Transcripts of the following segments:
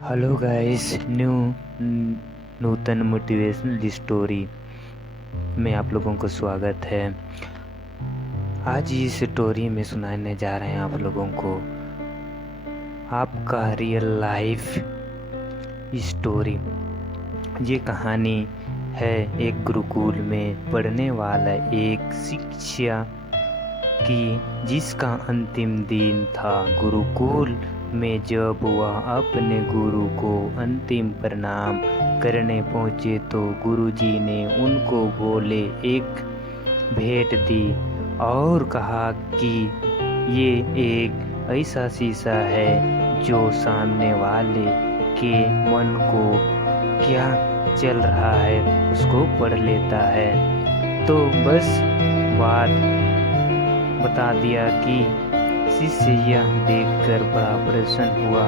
Hello guys, नूतन motivational story में आप लोगों को स्वागत है। आज इस स्टोरी में सुनाने जा रहे हैं आप लोगों को आपका रियल लाइफ स्टोरी। ये कहानी है एक गुरुकुल में पढ़ने वाला एक शिष्य की, जिसका अंतिम दिन था। गुरुकुल में जब वह अपने गुरु को अंतिम प्रणाम करने पहुँचे तो गुरुजी ने उनको गोले एक भेंट दी और कहा कि ये एक ऐसा शीशा है जो सामने वाले के मन को क्या चल रहा है उसको पढ़ लेता है। तो बस बात बता दिया कि शिष्य यह देखकर बड़ा प्रसन्न हुआ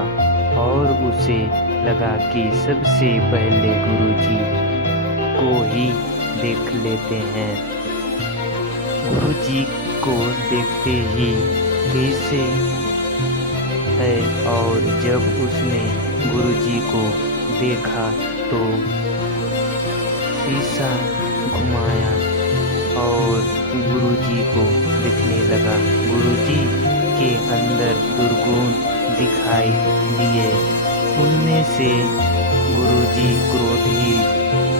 और उसे लगा कि सबसे पहले गुरुजी को ही देख लेते हैं। गुरुजी को देखते ही कैसे है, और जब उसने गुरुजी को देखा तो शीशा घुमाया और गुरुजी को दिखने लगा। गुरुजी के अंदर दुर्गुण दिखाई दिए। उनमें से गुरुजी क्रोधी,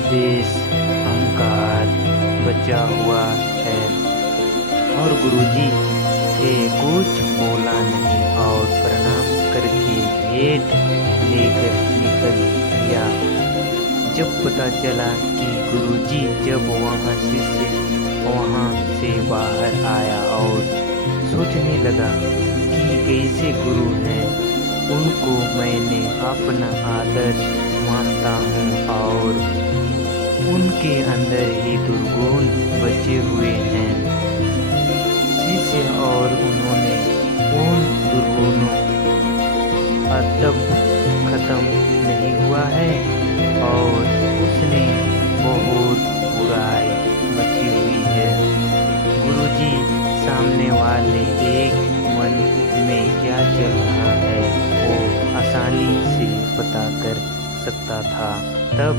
द्वेष, अहंकार बचा हुआ है और गुरुजी से कुछ बोला नहीं और प्रणाम करके भेंट लेकर निकल गया। जब पता चला कि गुरुजी जब वहाँ से बाहर आया और सोचने लगा कि कैसे गुरु हैं, उनको मैंने अपना आदर्श मानता हूँ और उनके अंदर ही दुर्गुण बचे हुए हैं। शिष्य और उन्होंने उन दुर्गुणों तब खत्म नहीं हुआ है और उसने बहुत बुराई बची हुई है। गुरुजी सामने वाले एक मन में क्या चल रहा है वो आसानी से पता कर सकता था। तब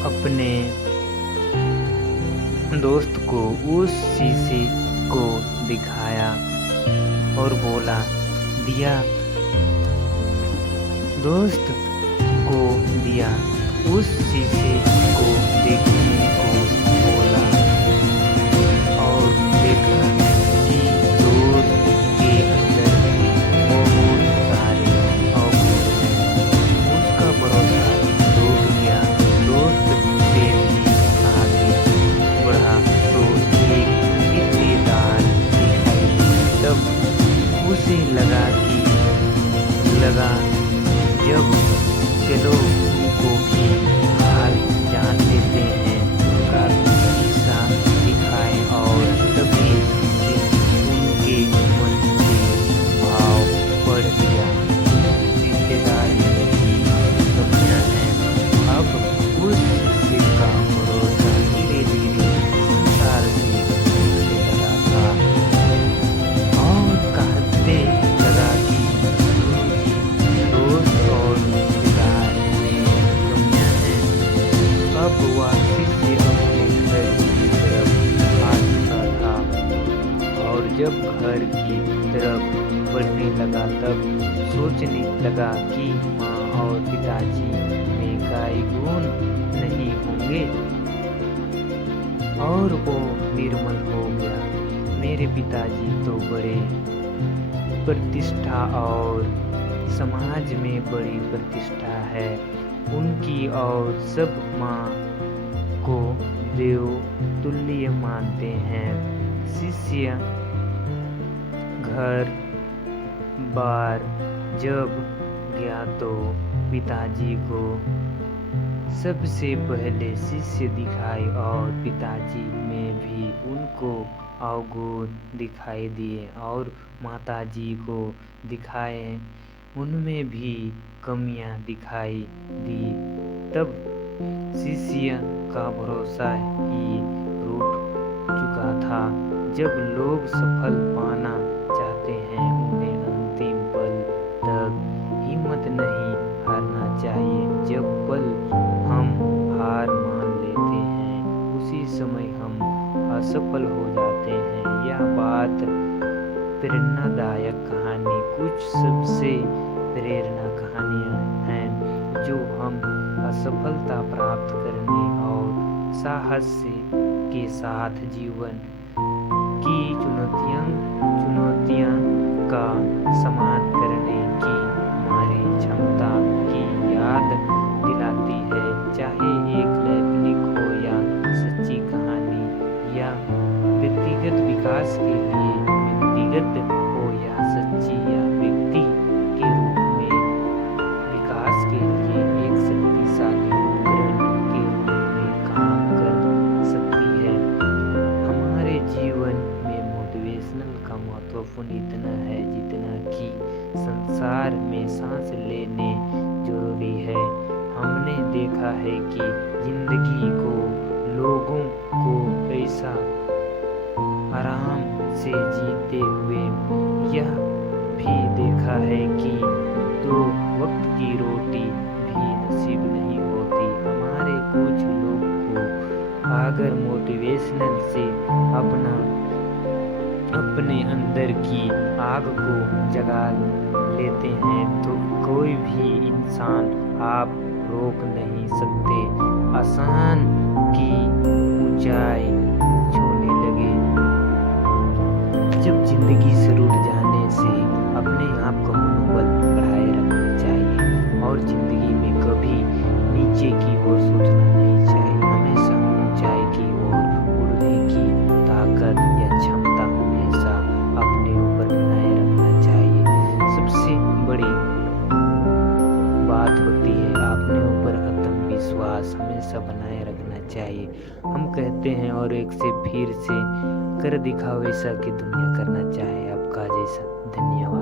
अपने दोस्त को उस शीशे को दिखाया और बोला, दिया दोस्त को दिया, उस शीशे को देखने को बोला और देखा कि दोस्त के अंदर बहुत सारे अवगुण हैं। उसका भरोसा टूट गया। दोस्त से भी आगे बढ़ा तो एक रिश्तेदार दिखाई दी। तब उसे लगा जब चलो उनको भी हाल जान लेते हैं, उनका शीशा दिखाए और तभी से उनके मन में भाव बढ़ गया। रिश्तेदार ने भी समझा है। अब उस शीशे का भरोसा धीरे धीरे संसार से टूटने लगा था और कहते लगा कि दोस्त और रिश्तेदार ने समझा है। अब वह शिष्य अपने घर की तरफ आ चुका था और जब घर की तरफ बढ़ने लगा तब सोचने लगा कि माँ और पिताजी में कोई गुण नहीं होंगे और वो निर्मल हो गया। मेरे पिताजी तो बड़े प्रतिष्ठा और समाज में बड़ी प्रतिष्ठा है उनकी और सब माँ को देव तुल्य मानते हैं। शिष्य घर बार जब गया तो पिताजी को सबसे पहले शिष्य दिखाई और पिताजी में भी उनको अवगुण दिखाई दिए और माताजी को दिखाए, उनमें भी कमियां दिखाई दी। तब शिष्य का भरोसा ही टूट चुका था। जब लोग सफल पाना चाहते हैं, उन्हें अंतिम पल असफल हो जाते हैं। यह बात प्रेरणादायक कहानी कुछ सबसे प्रेरणा कहानियाँ हैं जो हम असफलता प्राप्त करने और साहस के साथ जीवन की चुनौतियाँ का समाधान करने की हमारी क्षमता की याद दिलाती है। चाहे एक काल्पनिक हो या सच्ची कहानी, या व्यक्तिगत विकास के लिए व्यक्तिगत हो या सच्ची या व्यक्ति के रूप में विकास के लिए एक शक्तिशाली उपकरण के रूप में काम कर सकती है। हमारे जीवन में मोटिवेशनल का महत्वपूर्ण इतना है जितना कि संसार में सांस लेने जरूरी है। हमने देखा है कि जिंदगी को लोगों को ऐसा आराम से जीते हुए यह भी देखा है कि 2 वक्त की रोटी भी नसीब नहीं होती। हमारे कुछ लोग को अगर मोटिवेशनल से अपने अंदर की आग को जगा लेते हैं तो कोई भी इंसान आप रोक नहीं सकते। आसान की ऊंचाई छूने लगे। जब जिंदगी से रूठ जाने से अपने आप का मनोबल बढ़ाए रखना चाहिए और जिंदगी में कभी नीचे की ओर सोचना नहीं चाहिए। हमेशा ऊंचाई की ओर उड़ने की ताकत या क्षमता हमेशा अपने ऊपर बनाए रखना चाहिए। सबसे बड़ी बात होती है अपने ऊपर आत्मविश्वास हमेशा बनाए रखना चाहिए। हम कहते हैं और एक से फिर से कर दिखाओ ऐसा कि दुनिया करना चाहे आपका जैसा। धन्यवाद।